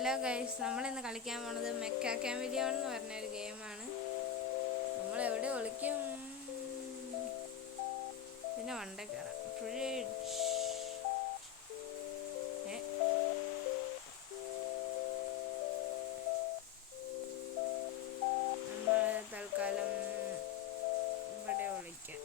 Hello guys, നമ്മളിന്ന് കളിക്കാൻ പോണത് മെക്ക കാമിലിയോൺ എന്ന് പറഞ്ഞൊരു ഗെയിമാണ്. നമ്മളെവിടെ ഒളിക്കും? പിന്നെ വണ്ടേ കയറാം. ഫ്രിഡ്ജ് നമ്മൾ തൽക്കാലം ഇവിടെ ഒളിക്കാം.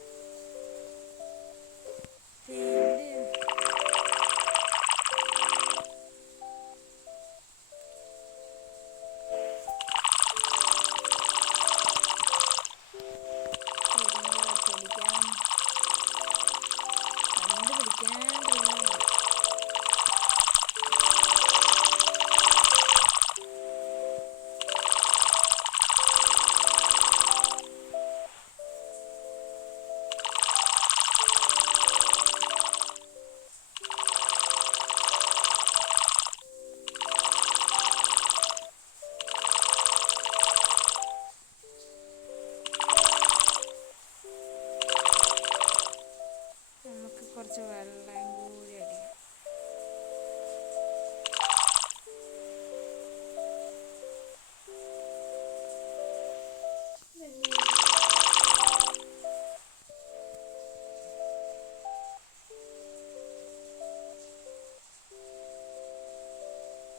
കുറച്ച് വെള്ളം കൂടി അടിക്കാം.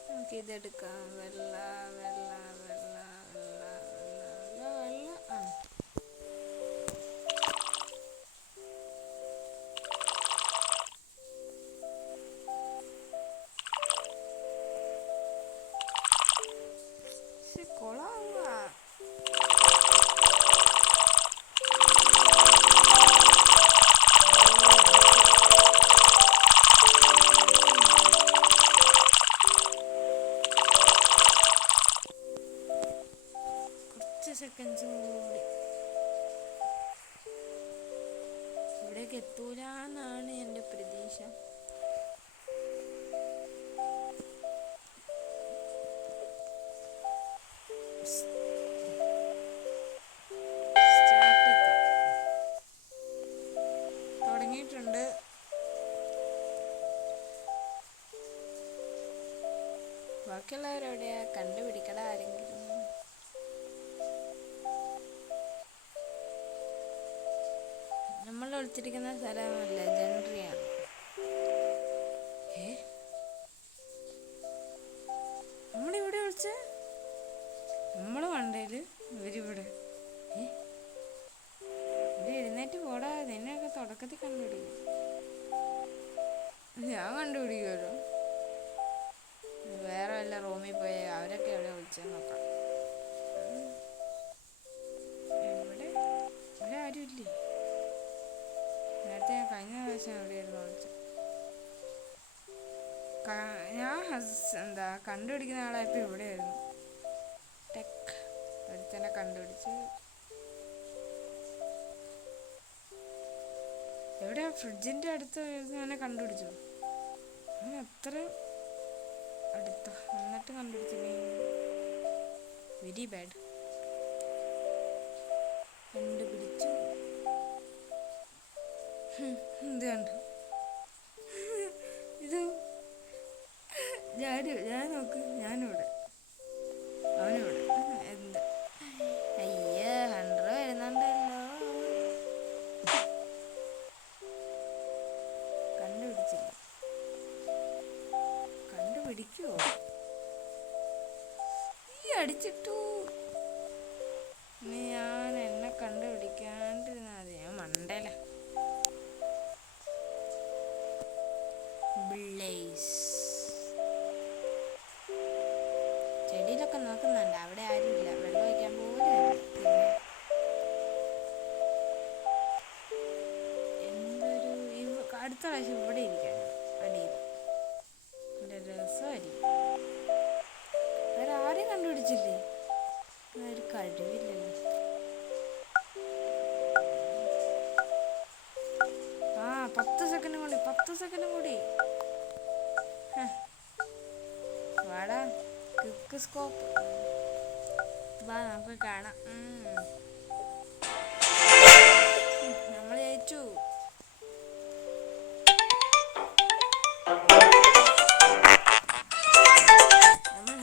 നമുക്കിതെടുക്കാം. വെള്ള വെള്ള വെള്ള വെള്ള വെള്ള വെള്ള ആ സെക്കൻഡ്സും കൂടി ഇവിടേക്ക് എത്തൂല എന്നാണ് എൻ്റെ പ്രതീക്ഷ. തുടങ്ങിയിട്ടുണ്ട്. ബാക്കിയുള്ളവരെവിടെയാ? കണ്ടുപിടിക്കട ആരെങ്കിലും. നമ്മൾ ഒളിച്ചിരിക്കുന്ന സ്ഥലമല്ല, ജനറിയാണ്. നമ്മളിവിടെ ഒളിച്ച നമ്മൾ വണ്ടേല് ഇവരിവിടെ. ഇവിടെ എഴുന്നേറ്റ് പോടാ. നിന്നെയൊക്കെ തുടക്കത്തിൽ കണ്ടുപിടിക്കും. ഞാൻ കണ്ടുപിടിക്കുമല്ലോ. വേറെ വല്ല റൂമിൽ പോയി അവരൊക്കെ എവിടെ ഒളിച്ചെന്ന് നോക്കാം. ഇവിടെ ആരും ഇല്ലേ? നേരത്തെ ഞാൻ കഴിഞ്ഞ പ്രാവശ്യം എവിടെയായിരുന്നു വിളിച്ചത്. ഞാൻ കണ്ടുപിടിക്കുന്ന ആളായപ്പോൾ ഇവിടെയായിരുന്നു. ടെക് ഒരുത്തനെ കണ്ടുപിടിച്ച്. എവിടെയാ? ഫ്രിഡ്ജിൻ്റെ അടുത്ത് അങ്ങനെ കണ്ടുപിടിച്ചു. അങ്ങനെ അത്ര അടുത്ത എന്നിട്ട് കണ്ടുപിടിച്ചില്ലേ? Very bad. കണ്ടുപിടിച്ചു. ഇത് കണ്ടു. ഇത് ഞാൻ നോക്ക്. ഞാനിവിടെ, അവനിവിടെ. എന്താ അയ്യോ, 100 വരുന്നുണ്ടല്ലോ. കണ്ടുപിടിച്ചില്ല. കണ്ടുപിടിക്കുവോ? ഈ അടിച്ചിട്ടു. ഇനി ഞാൻ എന്നെ കണ്ടുപിടിക്കാണ്ടിരുന്നാ മതി. ഞാൻ മണ്ടേല. ചെടിയിലൊക്കെ നോക്കുന്നുണ്ട്. അവിടെ ആരുമില്ല. വെള്ളം ഒഴിക്കാൻ പോലും എന്തൊരു അടുത്ത പ്രാവശ്യം ഇവിടെ ഇരിക്കണം അടിയിൽ. എൻ്റെ രസമായിരിക്കും. വേറെ ആരെയും കണ്ടുപിടിച്ചില്ലേ? ഒരു കഴിവില്ലല്ലോ. ആ 10 സെക്കൻഡും കൂടി. വാടാ, ക്വിക്ക് സ്കോപ്പ്. വാ, നമുക്ക് കാണാം. നമ്മൾ ജയിച്ചു. നമ്മൾ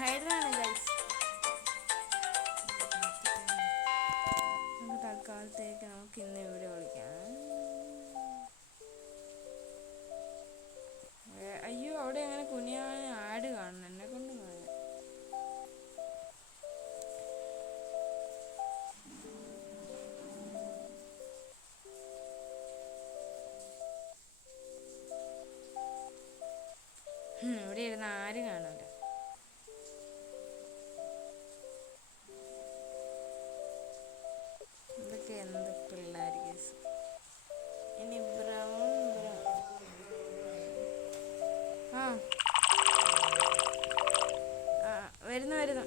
എന്ത് പിള്ളേർ കേസ്. ഇനി ബ്രൗൺ ആ ആ വരുന്നു വരുന്നു.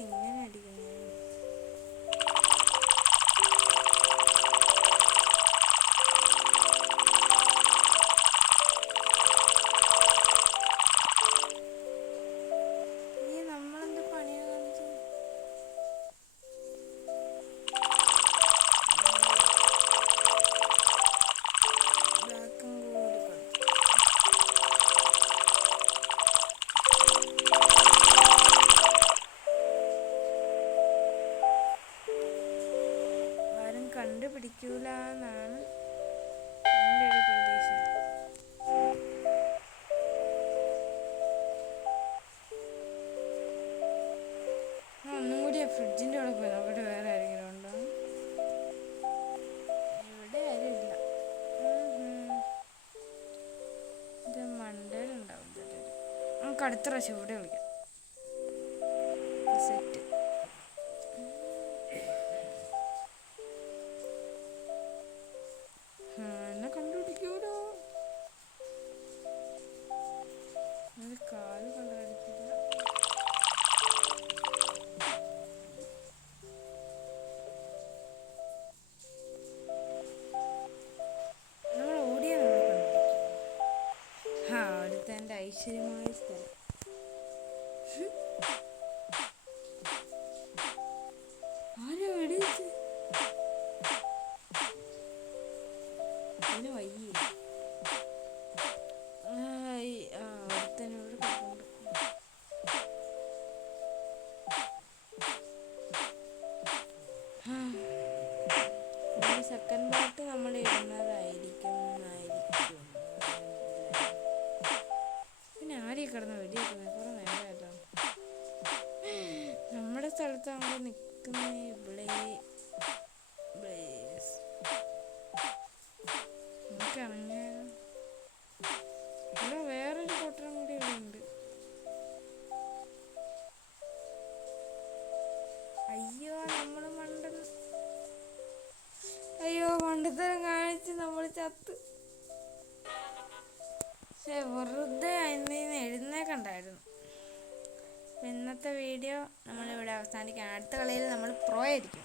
ഇങ്ങനെ അടിക്കുന്നു. ഈ നമ്മളെന്ത് പണിയാ കാണിച്ചത്? ബ്ലാക്കും കൂടി കൊടുത്തു. ആരും കണ്ടുപിടിക്കൂല എന്നാണ് എൻ്റെ ഒരു പ്രതീക്ഷ. ഒന്നും കൂടി ഫ്രിഡ്ജിൻ്റെ അവിടെ പോയി നോക്കട്ടെ, വേറെ ആരെങ്കിലും ഉണ്ടോ. ഇവിടെ ആരും ഇല്ല. ഇത് മണ്ടയിലുണ്ടാവും ചിലർ. നമുക്ക് അടുത്ത പ്രാവശ്യം ഇവിടെ വിളിക്കാം. സെറ്റ്. എന്നെ കണ്ടുപിടിക്കൂലോ. കാല് കണ്ടുപിടിക്കില്ല. നമ്മൾ ഓടിയ നമ്മൾ കണ്ടുപിടിക്കും. അടുത്ത എൻ്റെ ഐശ്വര്യമായ സ്ഥലം. ആരാ വെടിവെച്ച്? അതിന് വയ്യേ. ഒരുത്തനോട് കിടപ്പുണ്ട്. സെക്കൻഡ് പാർട്ട് നമ്മൾ ഇടുന്നതായിരിക്കും. പിന്നെ ആരെയും കിടന്ന് വെടിവെക്കുന്നത് കുറെ നേരമല്ലോ. നമ്മുടെ സ്ഥലത്ത് നമ്മൾ നിൽക്കുന്ന നമുക്ക് ഇറങ്ങിയാലോ. ഇവിടെ വേറൊരു കൂട്ടരം കൂടി ഇവിടെ ഉണ്ട്. അയ്യോ മണ്ടത്തരം കാണിച്ച് നമ്മൾ ചത്ത്. പക്ഷെ വെറുതെ അതിന് എഴുന്നേക്കണ്ടായിരുന്നു. ഇന്നത്തെ വീഡിയോ നമ്മളിവിടെ അവസാനിക്കാം. അടുത്ത കളിയിൽ നമ്മൾ പ്രോ ആയിരിക്കും.